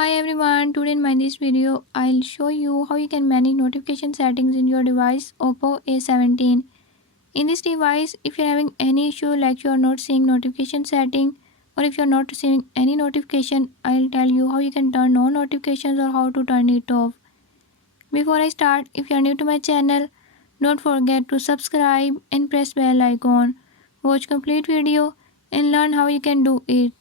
Hi everyone, today in my this video I'll show you how you can manage notification settings in your device Oppo A17. In this device, if you're having any issue like you're not seeing notification setting or if you're not receiving any notification, I'll tell you how you can turn on notifications or how to turn it off. Before I start, if you're new to my channel, don't forget to subscribe and press bell icon. Watch complete video and learn how you can do it.